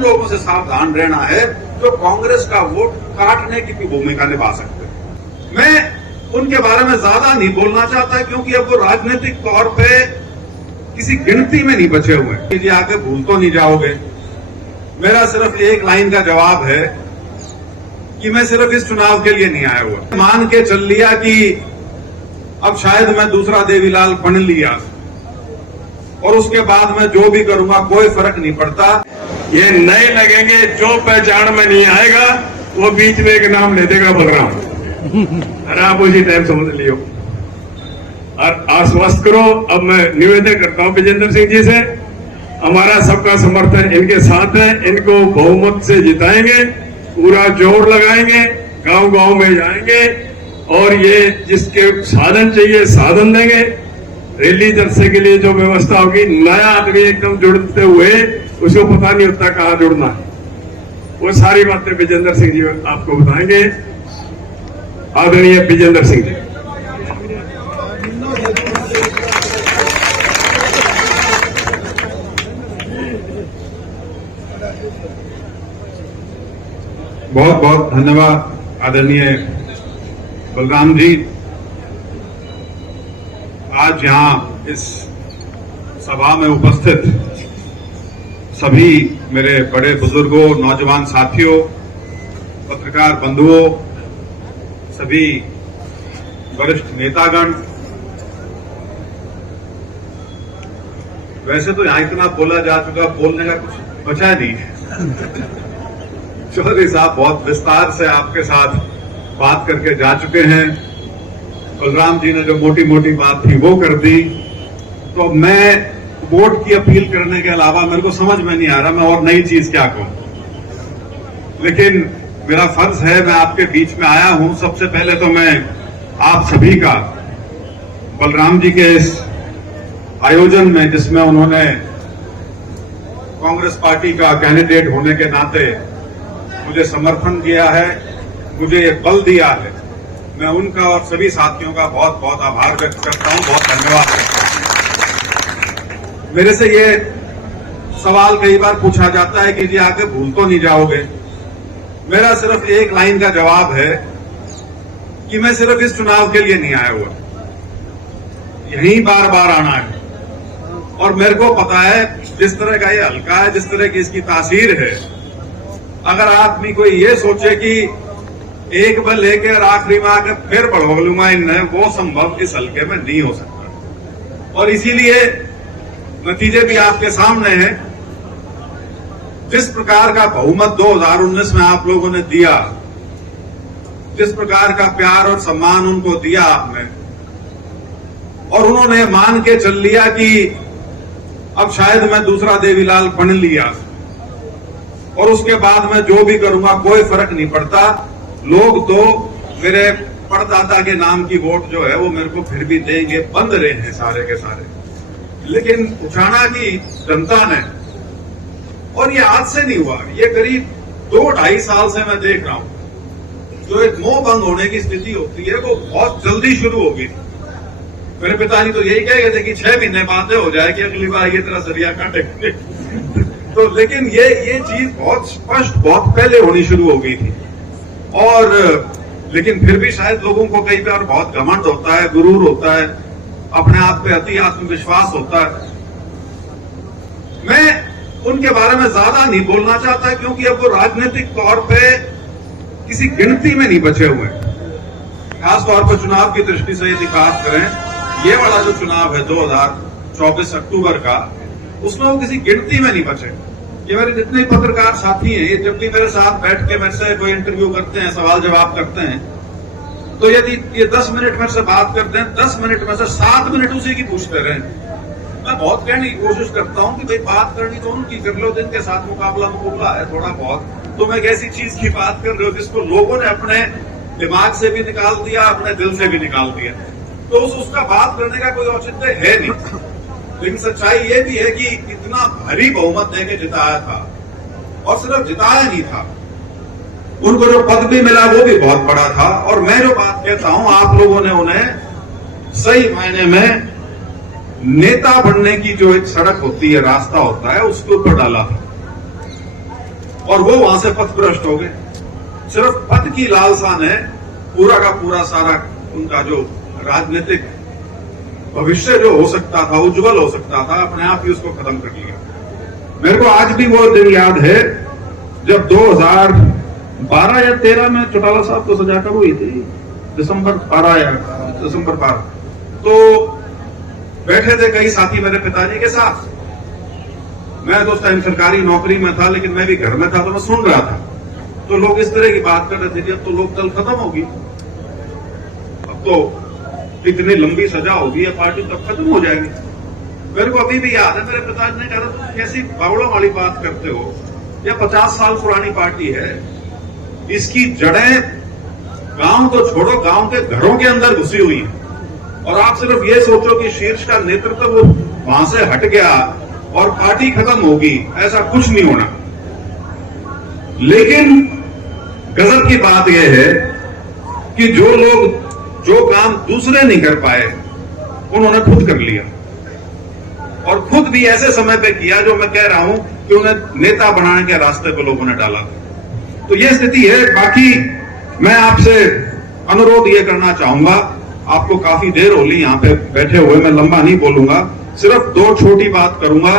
उन लोगों से सावधान रहना है जो कांग्रेस का वोट काटने की भूमिका निभा सकते हैं। मैं उनके बारे में ज्यादा नहीं बोलना चाहता क्योंकि अब वो राजनीतिक तौर पे किसी गिनती में नहीं बचे हुए हैं। जी आके भूल तो नहीं जाओगे। मेरा सिर्फ एक लाइन का जवाब है कि मैं सिर्फ इस चुनाव के लिए नहीं आया हुआ। मान के चल लिया कि अब शायद मैं दूसरा देवीलाल बन लिया और उसके बाद मैं जो भी करूंगा कोई फर्क नहीं पड़ता। ये नए लगेंगे, जो पहचान में नहीं आएगा वो बीच में एक नाम ले देगा बलराम। अरे आप उसी टाइम समझ लियो और आश्वस्त करो। अब मैं निवेदन करता हूं विजेंद्र सिंह जी से, हमारा सबका समर्थन इनके साथ है। इनको बहुमत से जिताएंगे, पूरा जोर लगाएंगे, गांव गांव में जाएंगे और ये जिसके साधन चाहिए साधन देंगे। रैली जलसे के लिए जो व्यवस्था होगी, नया आदमी एकदम जुड़ते हुए उसको पता नहीं होता कहां जुड़ना है, वो सारी बातें विजेंद्र सिंह जी आपको बताएंगे। आदरणीय विजेंद्र सिंह जी। बहुत बहुत धन्यवाद आदरणीय बलराम जी। आज यहाँ इस सभा में उपस्थित सभी मेरे बड़े बुजुर्गों, नौजवान साथियों, पत्रकार बंधुओं, सभी वरिष्ठ नेतागण, वैसे तो यहाँ इतना बोला जा चुका, बोलने का कुछ बचा नहीं। चौधरी साहब बहुत विस्तार से आपके साथ बात करके जा चुके हैं। बलराम जी ने जो मोटी मोटी बात थी वो कर दी। तो मैं वोट की अपील करने के अलावा मेरे को समझ में नहीं आ रहा मैं और नई चीज क्या कहूं। लेकिन मेरा फर्ज है, मैं आपके बीच में आया हूं। सबसे पहले तो मैं आप सभी का बलराम जी के इस आयोजन में, जिसमें उन्होंने कांग्रेस पार्टी का कैंडिडेट होने के नाते मुझे समर्थन किया है, मुझे ये बल दिया है, मैं उनका और सभी साथियों का बहुत बहुत आभार व्यक्त करता हूं, बहुत धन्यवाद करता हूं। मेरे से ये सवाल कई बार पूछा जाता है कि जी आके भूल तो नहीं जाओगे। मेरा सिर्फ एक लाइन का जवाब है कि मैं सिर्फ इस चुनाव के लिए नहीं आया हुआ, यहीं बार बार आना है। और मेरे को पता है जिस तरह का ये हल्का है, जिस तरह की इसकी तासीर है, अगर आदमी कोई ये सोचे कि एक बार लेकर आखिरी में आकर फिर बढ़वा लूंगा इन्हें, वो संभव इस हल्के में नहीं हो सकता। और इसीलिए नतीजे भी आपके सामने हैं। जिस प्रकार का बहुमत 2019 में आप लोगों ने दिया, जिस प्रकार का प्यार और सम्मान उनको दिया आपने, और उन्होंने मान के चल लिया कि अब शायद मैं दूसरा देवीलाल बन लिया और उसके बाद मैं जो भी करूंगा कोई फर्क नहीं पड़ता। लोग तो मेरे परदादा के नाम की वोट जो है वो मेरे को फिर भी देंगे, बंद रहे हैं सारे के सारे। लेकिन उठाना की जनता ने, और ये आज से नहीं हुआ, ये करीब 2-2.5 साल से मैं देख रहा हूं, जो एक मोह भंग होने की स्थिति होती है वो बहुत जल्दी शुरू होगी। मेरे पिताजी तो यही कह गए थे कि 6 महीने बाद हो जाए कि अगली बार ये तरह सरिया काटेंगे। तो लेकिन ये चीज बहुत स्पष्ट बहुत पहले होनी शुरू हो गई थी। और लेकिन फिर भी शायद लोगों को कई बार बहुत घमंड होता है, गुरूर होता है, अपने आप पे अति आत्मविश्वास होता है। मैं उनके बारे में ज्यादा नहीं बोलना चाहता क्योंकि अब वो राजनीतिक तौर पे किसी गिनती में नहीं बचे हुए। खास तौर पर चुनाव की दृष्टि से यदि बात करें, ये वाला जो चुनाव है 2024 अक्टूबर का, उसमें वो किसी गिनती में नहीं बचे। ये मेरे जितने पत्रकार साथी हैं, ये जब भी मेरे साथ बैठ के मेरे से कोई इंटरव्यू करते हैं, सवाल जवाब करते हैं, तो यदि ये 10 मिनट मेरे से बात करते हैं, 10 मिनट में से 7 मिनट उसी की पूछते रहे। मैं बहुत कहने की कोशिश करता हूं कि भाई बात करनी तो उनकी कर लो जिनके साथ मुकाबला है थोड़ा बहुत। तुम एक ऐसी चीज की बात कर रहे हो जिसको लोगों ने अपने दिमाग से भी निकाल दिया, अपने दिल से भी निकाल दिया, तो उसका बात करने का कोई औचित्य है नहीं। लेकिन सच्चाई ये भी है कि इतना भारी बहुमत देके जिताया था, और सिर्फ जिताया नहीं था, उनको जो पद भी मिला वो भी बहुत बड़ा था। और मैं जो बात कहता हूं, आप लोगों ने उन्हें सही मायने में नेता बनने की जो एक सड़क होती है, रास्ता होता है, उसके ऊपर डाला था। और वो वहां से पथभ्रष्ट हो गए। सिर्फ पद की लालसा ने पूरा का पूरा सारा उनका जो राजनीतिक भविष्य जो हो सकता था, उज्जवल हो सकता था, अपने आप ही उसको खत्म कर लिया। मेरे को आज भी वो दिन याद है जब 2012 या 13 में चौटाला साहब को सजा कब हुई थी, दिसंबर 12, तो बैठे थे कई साथी मेरे पिताजी के साथ। मैं तो उस टाइम सरकारी नौकरी में था, लेकिन मैं भी घर में था, तो मैं सुन रहा था। तो लोग इस तरह की बात कर रहे थे कि अब तो लोकदल खत्म होगी, अब तो इतनी लंबी सजा होगी, या पार्टी तब खत्म हो जाएगी। मेरे को अभी भी याद है, मेरे पिताजी ने कहा तुम कैसी बावड़ों वाली बात करते हो, यह 50 साल पुरानी पार्टी है, इसकी जड़ें गांव तो छोड़ो, गांव के घरों के अंदर घुसी हुई है, और आप सिर्फ ये सोचो कि शीर्ष का नेतृत्व वो वहां से हट गया और पार्टी खत्म होगी, ऐसा कुछ नहीं होना। लेकिन गजब की बात यह है कि जो लोग जो काम दूसरे नहीं कर पाए, उन्होंने खुद कर लिया, और खुद भी ऐसे समय पे किया जो मैं कह रहा हूं कि उन्हें नेता बनाने के रास्ते पे लोगों ने डाला। तो ये स्थिति है। बाकी मैं आपसे अनुरोध ये करना चाहूंगा, आपको काफी देर हो ली यहां पे बैठे हुए, मैं लंबा नहीं बोलूंगा, सिर्फ 2 छोटी बात करूंगा,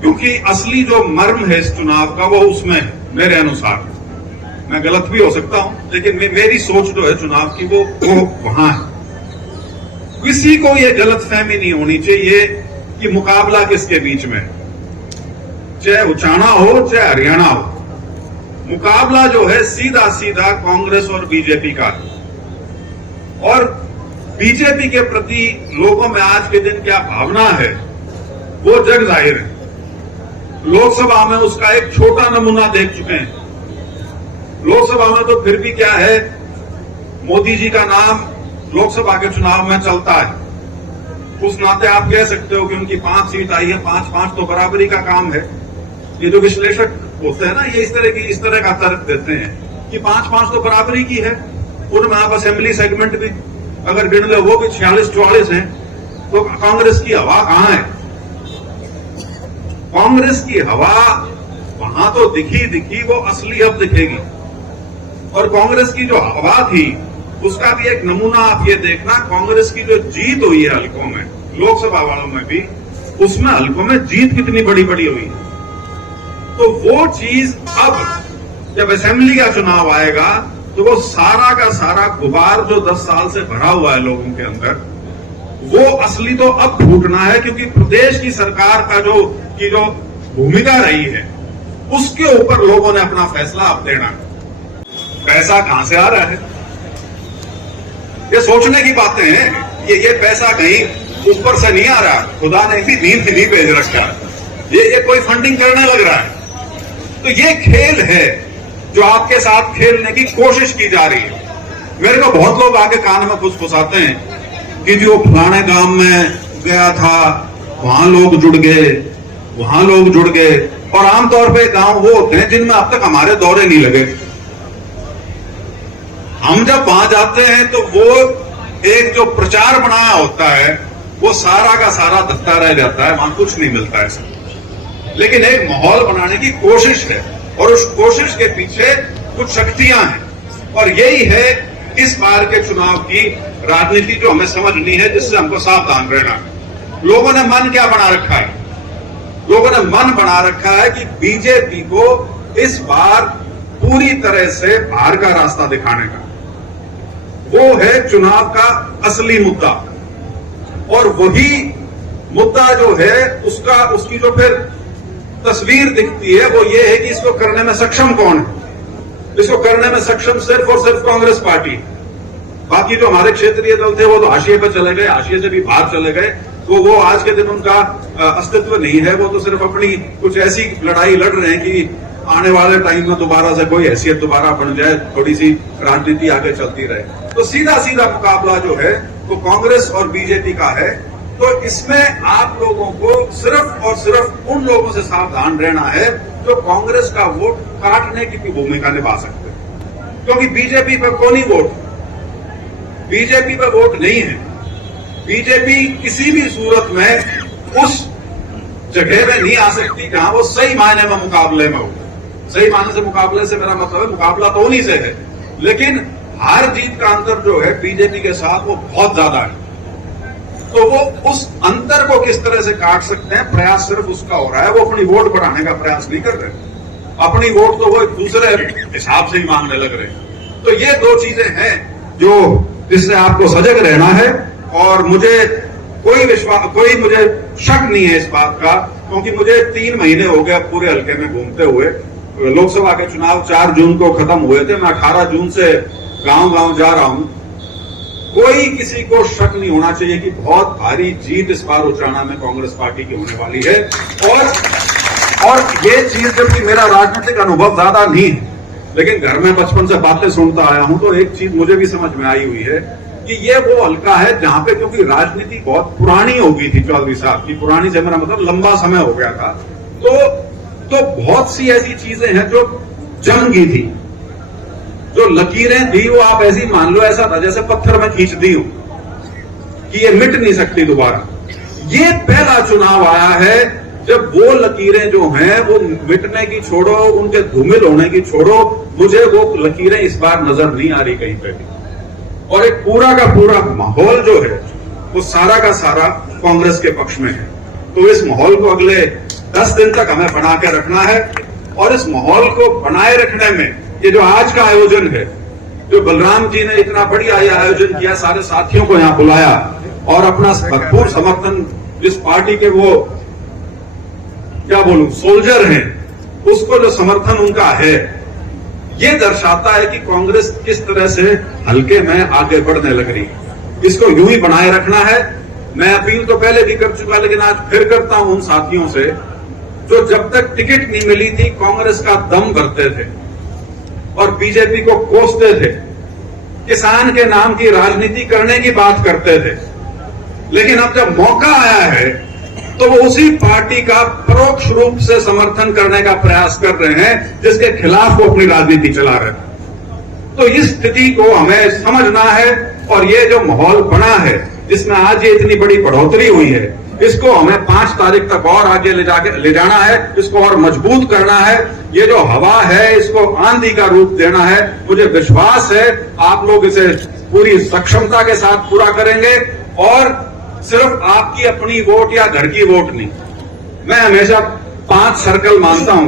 क्योंकि असली जो मर्म है इस चुनाव का वो उसमें है। मेरे अनुसार, मैं गलत भी हो सकता हूं, लेकिन मेरी सोच जो है चुनाव की वो वहां है। किसी को ये गलतफहमी नहीं होनी चाहिए कि मुकाबला किसके बीच में, चाहे उचाना हो चाहे हरियाणा हो, मुकाबला जो है सीधा सीधा कांग्रेस और बीजेपी का है। और बीजेपी के प्रति लोगों में आज के दिन क्या भावना है वो जग जाहिर है। लोकसभा में उसका एक छोटा नमूना देख चुके हैं। लोकसभा में तो फिर भी क्या है, मोदी जी का नाम लोकसभा के चुनाव में चलता है, उस नाते आप कह सकते हो कि उनकी 5 सीट आई है, 5-5 तो बराबरी का काम है। ये जो विश्लेषक होते हैं ना, ये इस तरह का तर्क देते हैं कि 5-5 तो बराबरी की है। उनमें आप असेंबली सेगमेंट भी अगर गिन लो, वो भी 46-44 हैं, तो कांग्रेस की हवा कहां है? कांग्रेस की हवा वहां तो दिखी, वो असली अब दिखेगी। और कांग्रेस की जो हवा थी उसका भी एक नमूना आप ये देखना, कांग्रेस की जो जीत हुई है हल्कों में, लोकसभा वालों में भी, उसमें हल्कों में जीत कितनी बड़ी बड़ी हुई है। तो वो चीज अब जब असेंबली का चुनाव आएगा तो वो सारा का सारा गुबार जो 10 साल से भरा हुआ है लोगों के अंदर, वो असली तो अब फूटना है, क्योंकि प्रदेश की सरकार का जो भूमिका रही है उसके ऊपर लोगों ने अपना फैसला अब देना है। पैसा कहां से आ रहा है, ये सोचने की बातें हैं। ये पैसा कहीं ऊपर से नहीं आ रहा, खुदा ने भी नींद नहीं भेज रखा है, ये कोई फंडिंग करने लग रहा है। तो ये खेल है जो आपके साथ खेलने की कोशिश की जा रही है। मेरे को बहुत लोग आके कान में फुसफुसाते हैं कि जो फलाने गांव में गया था वहां लोग जुड़ गए, वहां लोग जुड़ गए, और आमतौर पे गांव वो होते हैं जिनमें अब तक हमारे दौरे नहीं लगे। हम जब वहां जाते हैं तो वो एक जो प्रचार बनाया होता है वो सारा का सारा धत्ता रह जाता है, वहां कुछ नहीं मिलता है सब। लेकिन एक माहौल बनाने की कोशिश है, और उस कोशिश के पीछे कुछ शक्तियां हैं, और यही है इस बार के चुनाव की राजनीति जो हमें समझनी है, जिससे हमको सावधान रहना है। लोगों ने मन क्या बना रखा है? लोगों ने मन बना रखा है कि बीजेपी को इस बार पूरी तरह से बाहर का रास्ता दिखाने का, वो है चुनाव का असली मुद्दा। और वही मुद्दा जो है उसकी जो फिर तस्वीर दिखती है वो ये है कि इसको करने में सक्षम कौन है। इसको करने में सक्षम सिर्फ और सिर्फ कांग्रेस पार्टी। बाकी जो हमारे क्षेत्रीय दल थे वो तो हाशिए पर चले गए, हाशिए से भी बाहर चले गए, तो वो आज के दिन उनका अस्तित्व नहीं है। वो तो सिर्फ अपनी कुछ ऐसी लड़ाई लड़ रहे हैं कि आने वाले टाइम में दोबारा से कोई हैसियत दोबारा बन जाए, थोड़ी सी राजनीति आगे चलती रहे। तो सीधा सीधा मुकाबला जो है वो कांग्रेस और बीजेपी का है। तो इसमें आप लोगों को सिर्फ और सिर्फ उन लोगों से सावधान रहना है जो कांग्रेस का वोट काटने की भी भूमिका निभा सकते हैं, क्योंकि बीजेपी पर कौन ही वोट, बीजेपी पर वोट नहीं है। बीजेपी किसी भी सूरत में उस जगह में नहीं आ सकती जहां वो सही मायने में मुकाबले में हो। सही मायने से मुकाबले से मेरा मतलब है मुकाबला तो उन्हीं से है, लेकिन हार जीत का अंतर जो है बीजेपी के साथ वो बहुत ज्यादा है। तो वो उस अंतर को किस तरह से काट सकते हैं, प्रयास सिर्फ उसका हो रहा है। वो अपनी वोट बढ़ाने का प्रयास नहीं कर रहे, अपनी वोट तो वो एक दूसरे हिसाब से ही मांगने लग रहे हैं। तो ये दो चीजें हैं जो जिससे आपको सजग रहना है। और मुझे कोई मुझे शक नहीं है इस बात का, क्योंकि मुझे 3 महीने हो गए पूरे हल्के में घूमते हुए। लोकसभा के चुनाव 4 जून को खत्म हुए थे, मैं 18 जून से गांव-गांव जा रहा हूं। कोई किसी को शक नहीं होना चाहिए कि बहुत भारी जीत इस बार उचाना में कांग्रेस पार्टी की होने वाली है। और ये चीज जबकि मेरा राजनीतिक अनुभव ज्यादा नहीं है, लेकिन घर में बचपन से बातें सुनता आया हूं, तो एक चीज मुझे भी समझ में आई हुई है कि ये वो हल्का है जहां पे, क्योंकि राजनीति बहुत पुरानी हो गई थी चौधरी साहब की, पुरानी से मेरा मतलब लंबा समय हो गया था, तो बहुत सी ऐसी चीजें हैं जो जम गई थी, जो लकीरें थी वो आप ऐसी मान लो ऐसा था जैसे पत्थर में खींच दी हो कि ये मिट नहीं सकती दोबारा। ये पहला चुनाव आया है जब वो लकीरें जो हैं वो मिटने की छोड़ो, उनके धूमिल होने की छोड़ो, मुझे वो लकीरें इस बार नजर नहीं आ रही कहीं पे भी। और एक पूरा का पूरा माहौल जो है वो सारा का सारा कांग्रेस के पक्ष में है। तो इस माहौल को अगले 10 दिन तक हमें बना के रखना है। और इस माहौल को बनाए रखने में ये जो आज का आयोजन है, जो बलराम जी ने इतना बढ़िया ये आयोजन किया, सारे साथियों को यहां बुलाया और अपना भरपूर समर्थन जिस पार्टी के वो क्या बोलूं सोल्जर हैं, उसको जो समर्थन उनका है, ये दर्शाता है कि कांग्रेस किस तरह से हल्के में आगे बढ़ने लग रही है। इसको यूं ही बनाए रखना है। मैं अपील तो पहले भी कर चुका, लेकिन आज फिर करता हूं उन साथियों से जो जब तक टिकट नहीं मिली थी कांग्रेस का दम भरते थे और बीजेपी को कोसते थे, किसान के नाम की राजनीति करने की बात करते थे, लेकिन अब जब मौका आया है तो वो उसी पार्टी का परोक्ष रूप से समर्थन करने का प्रयास कर रहे हैं जिसके खिलाफ वो अपनी राजनीति चला रहे हैं। तो इस स्थिति को हमें समझना है और ये जो माहौल बना है जिसमें आज ये इतनी बड़ी बढ़ोतरी हुई है, इसको हमें 5 तारीख तक और आगे ले जाना है, इसको और मजबूत करना है। ये जो हवा है इसको आंधी का रूप देना है। मुझे विश्वास है आप लोग इसे पूरी सक्षमता के साथ पूरा करेंगे। और सिर्फ आपकी अपनी वोट या घर की वोट नहीं, मैं हमेशा 5 सर्कल मानता हूं।